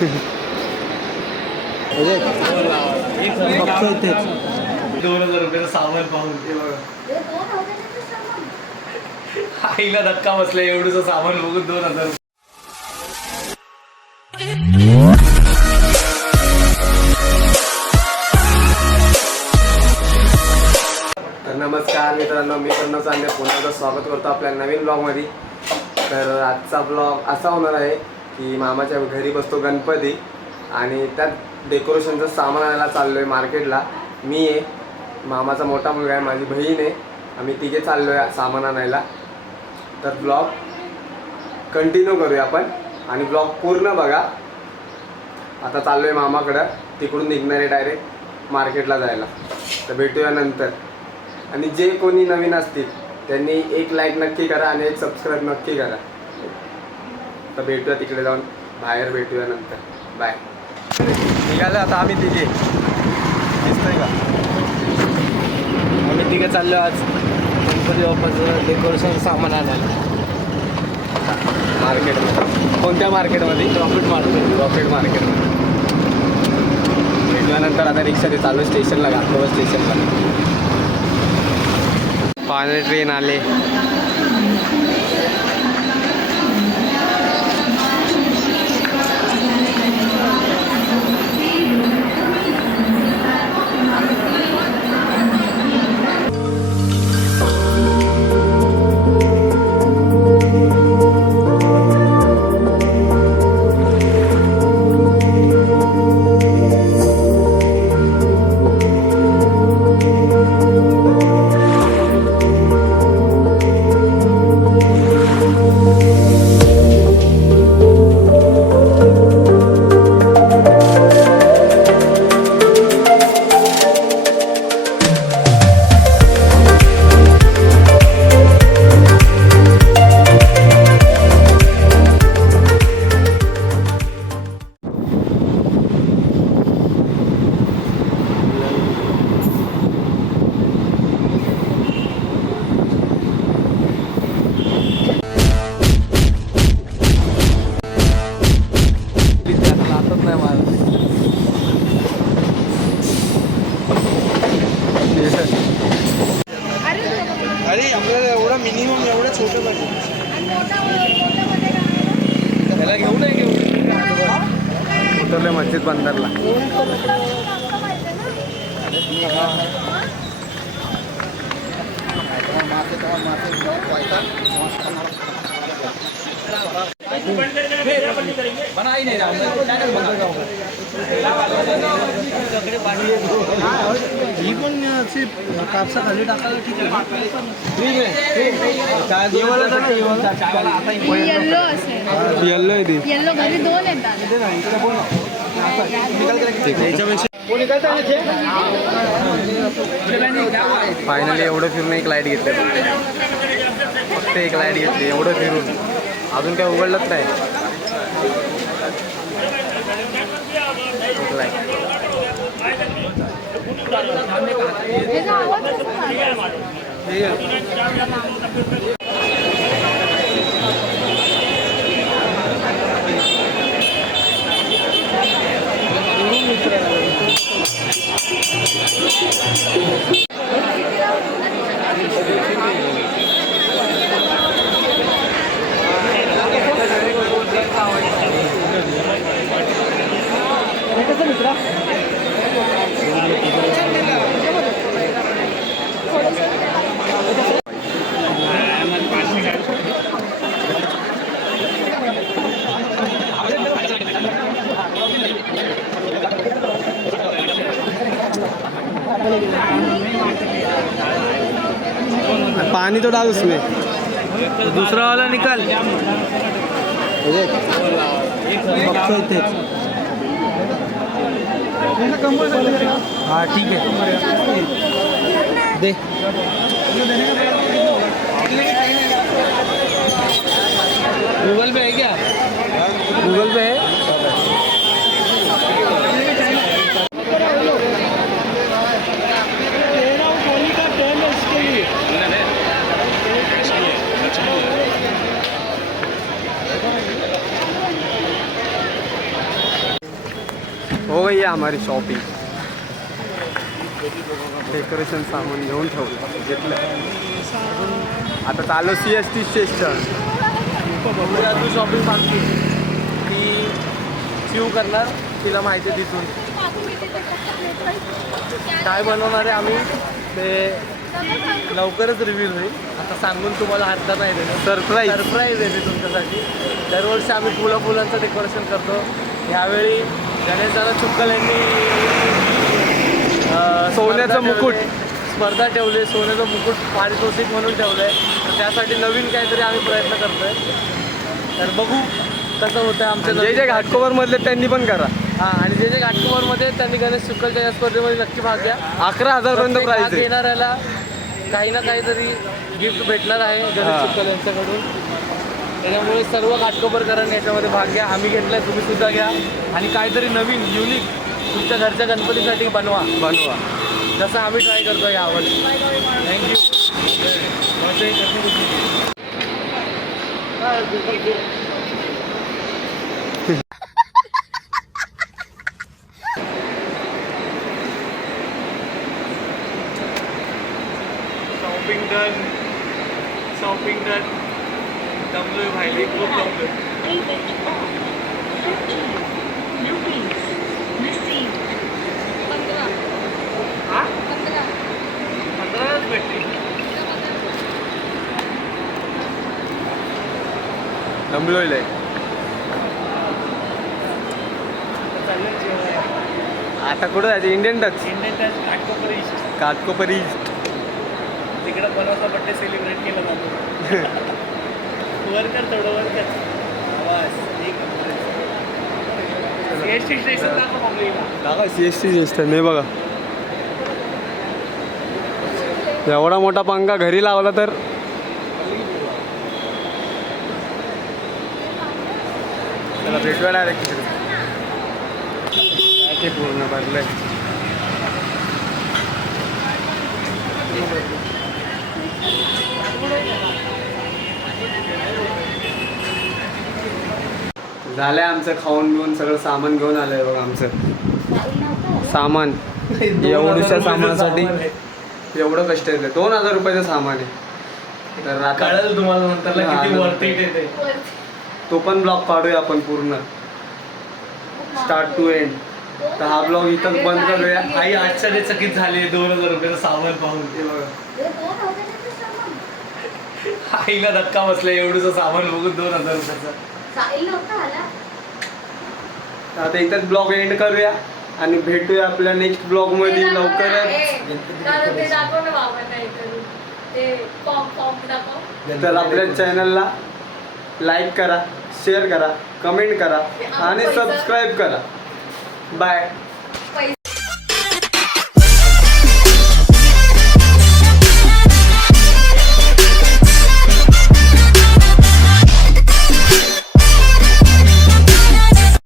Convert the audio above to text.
₹2000 सामान पाहून ते बघा आईला धक्का बसला एवढंच सामान बघून 2000. तर नमस्कार मित्रांनो, मी प्रणव चांदे पुन्हा स्वागत करतो आपल्या नवीन ब्लॉगमध्ये. तर आजचा ब्लॉग असा होणार आहे की मामाच्या घरी बसतो गणपती आणि त्यात डेकोरेशनचं सामान आणायला चाललो आहे मार्केटला. मी आहे, मामाचा मोठा मुलगा आहे, माझी बहीण आहे, आम्ही तिघे चाललो आहे सामान आणायला. तर ब्लॉग कंटिन्यू करूया आपण आणि ब्लॉग पूर्ण बघा. आता चाललो आहे मामाकडं, तिकडून निघणार आहे डायरेक्ट मार्केटला जायला. तर भेटूया नंतर. आणि जे कोणी नवीन असतील त्यांनी एक लाईक नक्की करा आणि एक सबस्क्राईब नक्की करा. तर भेटूया तिकडे जाऊन, बाहेर भेटूया नंतर. बाय. निघालो आता आम्ही तिघे, दिसतंय का? आम्ही तिघे चाललो आज गणपती बाप्पाचं डेकोरेशन सामान आणायला मार्केटमध्ये. कोणत्या मार्केटमध्ये? प्रॉफिट मार्केटमध्ये. भेटल्यानंतर आता रिक्षाने चालू स्टेशनला, घातलो स्टेशनला. फायनल ट्रेन आले. अरे आपल्याला एवढा मिनिमम एवढं छोटं पाहिजे. त्याला घेऊ नाही उतरले मस्जिद बंदरला. ही पण कापसा खाली टाकायला ठीक आहे. येल्लो आहे ती. येल्लो घरी दोन येतात. फायनली एवढं फिरून एक लाईट घेतली, फक्त एक लाईट घेतली. एवढं फिरून अजून काय उघडलंच नाही. एक लाईट. पानी तो डाल उसमें, दूसरा वाला निकाल. हाँ ठीक है दे. गूगल पे है क्या? गूगल पे है. हो गई है हमारी शॉपिंग. डेकोरेशन सामान घेऊन ठेवलं घेतलं. आता चालू CST स्टेशन. अजून शॉपिंग बाकी ती शिव करणार, तिला माहिती आहे तिथून काय बनवणार आहे आम्ही ते लवकरच रिव्हील होईल. आता सांगून तुम्हाला हरता नाही देणार. सरप्राईज. सरप्राईज आहे ते तुमच्यासाठी. दरवर्षी आम्ही फुलांचं डेकोरेशन करतो. यावेळी गणेशाला चुक्कल यांनी सोन्याचं मुकुट. स्पर्धा ठेवली. सोन्याचं मुकुट पारितोषिक म्हणून ठेवलं आहे. तर त्यासाठी नवीन काहीतरी आम्ही प्रयत्न करतोय. तर बघू कसं होतं आमच्या जे जे घाटकोपरमधले त्यांनी पण करा. हां, आणि जे घाटकोपरमध्ये त्यांनी गणेश चुक्कलच्या या स्पर्धेमध्ये नक्की भाग घ्या. 11,000 पर्यंत प्रत्येक प्राईज भाग आहे. घेणाऱ्याला काही ना काहीतरी गिफ्ट भेटणार आहे हां. गणेश चुक्कल यांच्याकडून. त्याच्यामुळे सर्व घाटकोपरकरांनी याच्यामध्ये भाग घ्या. आम्ही घेतलाय, तुम्ही सुद्धा घ्या. आणि काहीतरी नवीन युनिक तुमच्या घरच्या गणपतीसाठी बनवा जसं आम्ही ट्राय करतो यावर्षी. थँक्यू. Shopping done. दमलोय भाई, खूप दमलोय. दमलोय. आता कुठं जायचं? Indian touch. Ghatkopar east. Ghatkopar east. तिकडं बनवता बड्डे सेलिब्रेट केला जातो. वर कर, थोडं वर कर. आवाज CST स्टेशन दाखव आपल्याला. दाखवा CST स्टेशन. नाही बघा, एवढा मोठा पंखा घरी लावला तर त्याला भेटूया डायरेक्ट तिकडे. काय ते पूर्ण भरलंय. झालंय आमचं खाऊन घेऊन सगळं सामान घेऊन आलंय बघा. आमचं सामान एवढ्याशा सामानासाठी एवढं कष्ट येतं. 2,000 रुपयाचं सामान आहे. तर आता कळेल तुम्हाला नंतर हां, किती नंतर. वरती येते. तो पण ब्लॉग काढूया आपण पूर्ण स्टार्ट टू एंड. तर हा ब्लॉग इथंच बंद करूया. आई आश्चर्यचकित झाली 2,000 रुपयाचं सामान पाहून. हे बघा, आईला धक्का बसला एवढंच सामान बघून 2,000 रुपयाचं. तर आता इथंच ब्लॉग एंड करूया आणि भेटूया आपल्या नेक्स्ट ब्लॉग मध्ये लवकरच. तर आपल्या चॅनलला लाईक करा, शेअर करा, कमेंट करा आणि सबस्क्राईब करा. बाय.